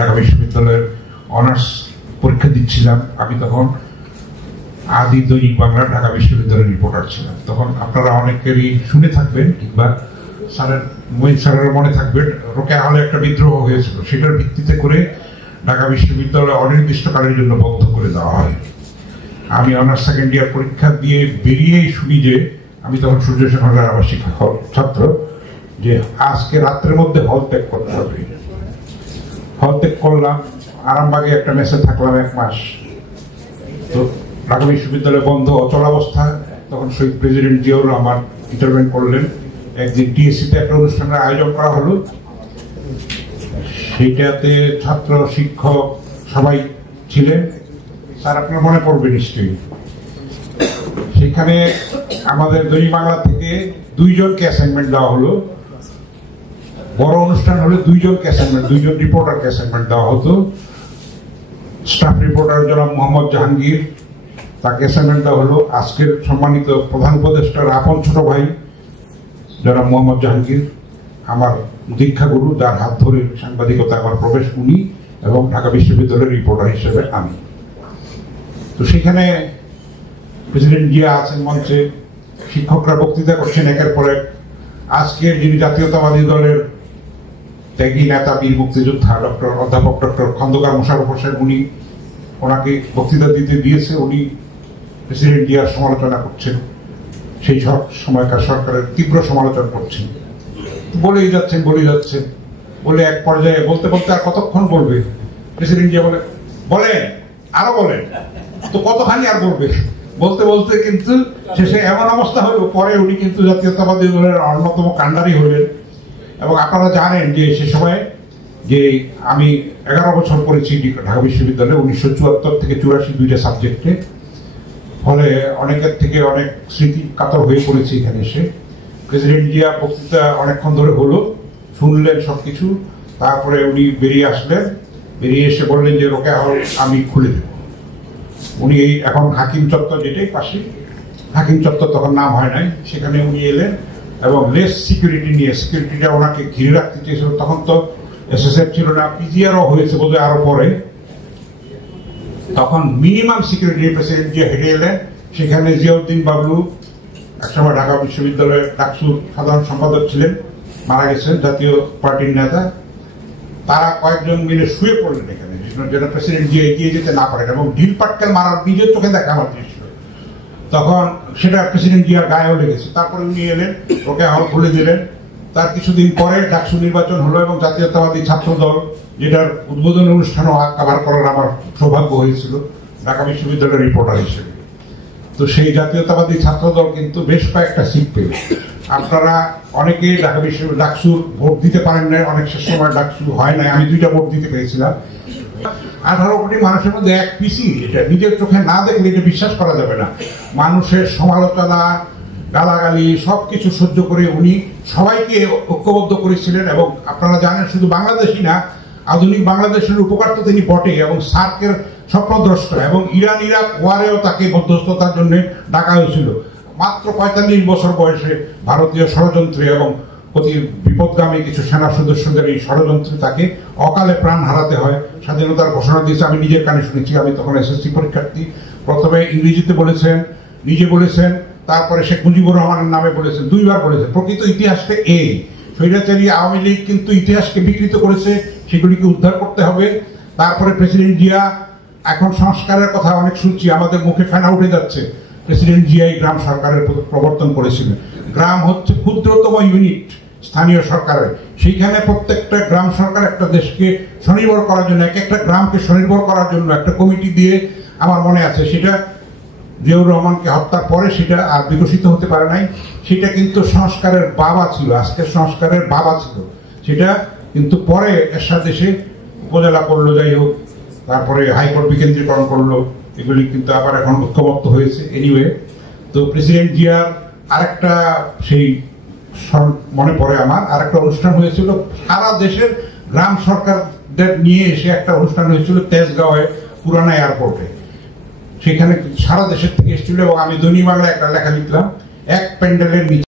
ঢাকা বিশ্ববিদ্যালয়ের অনার্স পরীক্ষা দিচ্ছিলাম। আমি তখন আদি দৈনিক বাংলা ঢাকা বিশ্ববিদ্যালয়ের রিপোর্টার ছিলাম। তখন আপনারা অনেকেরই শুনে থাকবেন কিংবা স্যারের মনে থাকবেন, রোকেয়া হলে একটা বিদ্রোহ হয়েছিল, সেটার ভিত্তিতে করে ঢাকা বিশ্ববিদ্যালয় অনির্দিষ্টকালের জন্য বন্ধ করে দেওয়া হয়। আমি অনার্স সেকেন্ড ইয়ার পরীক্ষা দিয়ে বেরিয়েই শুনি যে, আমি তখন সূর্য সেনের আবাসিক ছাত্র, যে আজকে রাত্রের মধ্যে হল ত্যাগ করতে হবে। হল ত্যাগ করলাম, আরামবাগে একটা মেসে থাকলাম 1 মাস। তো ঢাকা বিশ্ববিদ্যালয় বন্ধ, অচলাবস্থা। তখন শহীদ প্রেসিডেন্ট জিয়াউর রহমান ইন্টারভেন করলেন। একদিন টিএসসিতে একটা অনুষ্ঠানের আয়োজন করা হলো, সেইটাতে ছাত্র শিক্ষক সবাই ছিলেন। স্যার আপনার মনে পড়বে নিশ্চয়ই, সেখানে আমাদের দৈনিক বাংলা থেকে 2 জনকে অ্যাসাইনমেন্ট দেওয়া হলো। বড় অনুষ্ঠান হলে 2 জনকে অ্যাসাইনমেন্ট, 2 জন রিপোর্টারকে অ্যাসাইনমেন্ট দেওয়া হতো। স্টাফ রিপোর্টার জনাব মোহাম্মদ জাহাঙ্গীর, তাকে অ্যাসাইনমেন্ট দেওয়া হলো। আজকের সম্মানিত প্রধান উপদেষ্টার আপন ছোট ভাই জনাব মোহাম্মদ জাহাঙ্গীর, আমার দীক্ষাগুরু, যার হাত ধরে সাংবাদিকতা আমার প্রবেশ, উনি, এবং ঢাকা বিশ্ববিদ্যালয়ের রিপোর্টার হিসেবে আমি। তো সেখানে প্রেসিডেন্ট জিয়া আছেন মঞ্চে, শিক্ষকরা বক্তৃতা করছেন একের পর এক। আজকের যিনি জাতীয়তাবাদী দলের ত্যাগী নেতা, বীর মুক্তিযোদ্ধা অধ্যাপক ডক্টর খন্দকার মোশাররফ হোসেন, উনি ওনাকে বক্তৃতা দিতে দিয়েছে। উনি প্রেসিডেন্ট জিয়ার সমালোচনা করছেন, সেই সময়কার সরকারের তীব্র সমালোচনা করছেন। বলেই যাচ্ছেন বলে এক পর্যায়ে বলতে বলতে, আর কতক্ষণ বলবে, প্রেসিডেন্ট জিয়া বলেন আরো বলেন, তো কতখানি আর বলবে, বলতে বলতে কিন্তু শেষে এমন অবস্থা হলো, পরে উনি কিন্তু জাতীয়তাবাদী দলের অন্যতম কাণ্ডারি হলেন। এবং আপনারা জানেন যে সে সময় যে আমি 11 বছর পড়েছি ঢাকা বিশ্ববিদ্যালয়ে, 1974 থেকে 84 2টা সাবজেক্টে। ফলে অনেকের থেকে অনেক স্মৃতি কাতর হয়ে পড়েছি এখানে এসে। প্রেসিডেন্ট জিয়া বক্তৃতা অনেকক্ষণ ধরে হলো, শুনলেন সবকিছু। তারপরে উনি বেরিয়ে আসলেন, বেরিয়ে এসে বললেন যে রোকেয়া হল আমি খুলে দেব। উনি এখন হাকিম চত্বর, যেটাই পাশে হাকিম চত্বর, তখন নাম হয় নাই, সেখানে উনি এলেন এবং লেস সিকিউরিটি নিয়ে, সিকিউরিটিটা ওনাকে ঘিরে রাখতে চেয়েছিল। তখন তো এসএসএফ ছিল না, পিজিআরও হয়েছে বোধহয় আরো পরে। তখন মিনিমাম সিকিউরিটি প্রেসিডেন্ট জিয়া হেঁটে এলেন। সেখানে জিয়াউদ্দিন বাবলু, একসময় ঢাকা বিশ্ববিদ্যালয়ের ডাকসুর সাধারণ সম্পাদক ছিলেন, মারা গেছেন, জাতীয় পার্টির নেতা। তারা কয়েকজন মিলে শুয়ে পড়লেন এখানে, যেন প্রেসিডেন্ট জিয়া এগিয়ে যেতে না পারেন, এবং ঢিল পাটকেল মারার নিজের চোখে দেখা আমার দৃশ্য। তখন সেটা প্রেসিডেন্ট জিয়ার গায়েও লেগেছে। তারপরে উনি এলেন, ওকে হল খুলে দিলেন। তার কিছুদিন পরে ডাকসু নির্বাচন হলো এবং জাতীয়তাবাদী ছাত্র দল, যেটার উদ্বোধনী অনুষ্ঠানও কভার করার আমার সৌভাগ্য হয়েছিল ঢাকা বিশ্ববিদ্যালয়ের রিপোর্টার হিসেবে। তো সেই জাতীয়তাবাদী ছাত্র দল কিন্তু বেশ কয়েকটা সিট পেল। আপনারা অনেকে ঢাকা বিশ্ববিদ্যালয় ডাকসুর ভোট দিতে পারেন না, অনেক সময় ডাকসু হয় না। আমি 2টা ভোট দিতে পেরেছিলাম। 18 কোটি মানুষের মধ্যে 1 পিসি, এটা নিজের চোখে না দেখলে এটা বিশ্বাস করা যাবে না। মানুষের সমালোচনা, গালাগালি সবকিছু সহ্য করে উনি সবাইকে ঐক্যবদ্ধ করেছিলেন। এবং আপনারা জানেন, শুধু বাংলাদেশই না, আধুনিক বাংলাদেশের উপকার তো তিনি বটে, এবং সার্কের স্বপ্নদ্রষ্টা, এবং ইরান ইরাক ওয়ারেও তাকে মধ্যস্থতার জন্য ডাকা হয়েছিল। মাত্র 45 বছর বয়সে ভারতীয় ষড়যন্ত্রে এবং অতি বিপদগামী কিছু সেনা সদস্যদের এই ষড়যন্ত্রে তাকে অকালে প্রাণ হারাতে হয়। স্বাধীনতার ঘোষণা দিয়েছে, আমি নিজের কানে শুনেছি। আমি তখন এসএসসি পরীক্ষার্থী। প্রথমে ইংরেজিতে বলেছেন, নিজে বলেছেন, তারপরে শেখ মুজিবুর রহমানের নামে বলেছেন, 2 বার বলেছেন। প্রকৃত ইতিহাসকে স্বৈরাচারী আওয়ামী লীগ কিন্তু ইতিহাসকে বিকৃত করেছে, সেগুলিকে উদ্ধার করতে হবে। তারপরে প্রেসিডেন্ট জিয়া, এখন সংস্কারের কথা অনেক শুনছি, আমাদের মুখে ফেনা উঠে যাচ্ছে। প্রেসিডেন্ট জিয়াই গ্রাম সরকারের প্রবর্তন করেছিলেন। গ্রাম হচ্ছে ক্ষুদ্রতম ইউনিট স্থানীয় সরকারের। সেইখানে প্রত্যেকটা গ্রাম সরকার একটা দেশকে স্বনির্ভর করার জন্য, একটা গ্রামকে স্বনির্ভর করার জন্য একটা কমিটি দিয়ে, আমার মনে আছে সেটা জিয়াউর রহমানকে হত্যার পরে সেটা আর বিকশিত হতে পারে নাই। সেটা কিন্তু সংস্কারের বাবা ছিল, আজকের সংস্কারের বাবা ছিল। সেটা কিন্তু পরে এরশাদ এসে উপজেলা করলো, যাই হোক, তারপরে হাইকোর্ট বিকেন্দ্রীকরণ করলো, এগুলি কিন্তু আবার এখন ঐক্যবদ্ধ হয়েছে। এনিওয়ে, তো প্রেসিডেন্ট জিয়ার আরেকটা সেই মনে পড়ে আমার, আরেকটা অনুষ্ঠান হয়েছিল সারা দেশের গ্রাম সরকারদের নিয়ে এসে একটা অনুষ্ঠান হয়েছিল তেজগাঁওয়ে পুরানা এয়ারপোর্টে। সেখানে সারা দেশের থেকে এসেছিল, এবং আমি দৈনিক বাংলায় একটা লেখা লিখলাম, এক প্যান্ডেলের নিচে